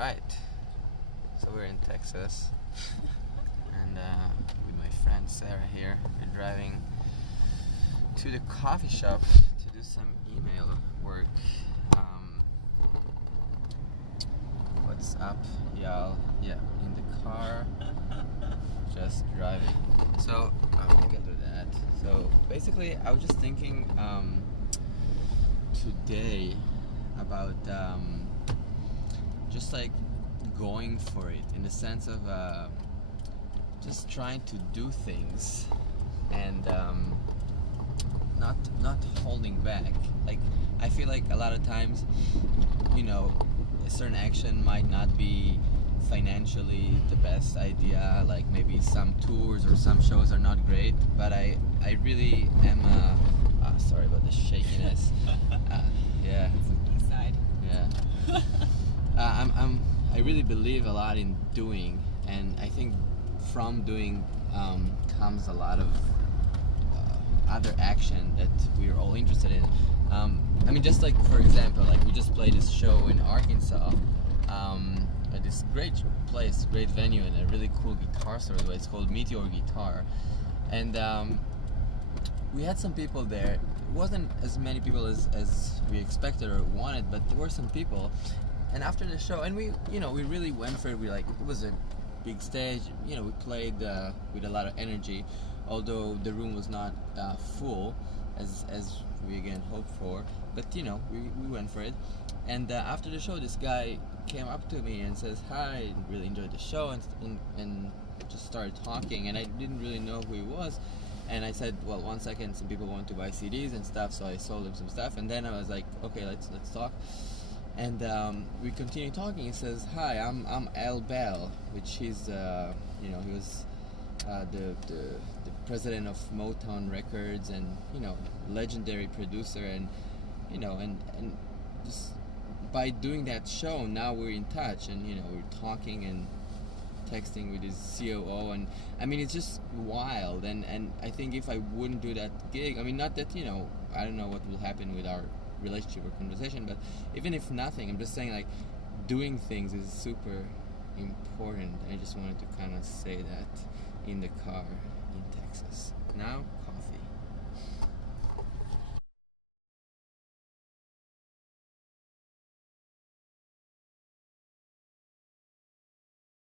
Alright, so we're in Texas and with my friend Sarah here, we're driving to the coffee shop to do some email work. What's up, y'all? Yeah, in the car, just driving. So, we can do that. So, basically, I was just thinking today about just like going for it, in the sense of just trying to do things and not holding back. Like, I feel like a lot of times, you know, a certain action might not be financially the best idea, like maybe some tours or some shows are not great, but I really am sorry about the shakiness. Yeah. Side. Yeah. I really believe a lot in doing, and I think from doing comes a lot of other action that we're all interested in. I mean, just like, for example, like we just played this show in Arkansas at this great place, great venue, and a really cool guitar store. It's called Meteor Guitar, and we had some people there. It wasn't as many people as we expected or wanted, but there were some people. And after the show, and we really went for it. It was a big stage. We played with a lot of energy, although the room was not full as we again hoped for. But we went for it. And after the show, this guy came up to me and says, "Hi, I really enjoyed the show," and just started talking. And I didn't really know who he was. And I said, "Well, 1 second, some people want to buy CDs and stuff," so I sold him some stuff. And then I was like, "Okay, let's talk." And we continued talking. He says, "Hi, I'm Al Bell," which he's he was the president of Motown Records, and legendary producer, and and just by doing that show, now we're in touch, and we're talking and texting with his COO, and I mean, it's just wild. And I think if I wouldn't do that gig, I mean, not that I don't know what will happen with our relationship or conversation, but even if nothing, I'm just saying, like, doing things is super important. I just wanted to kind of say that in the car in Texas. Now, coffee.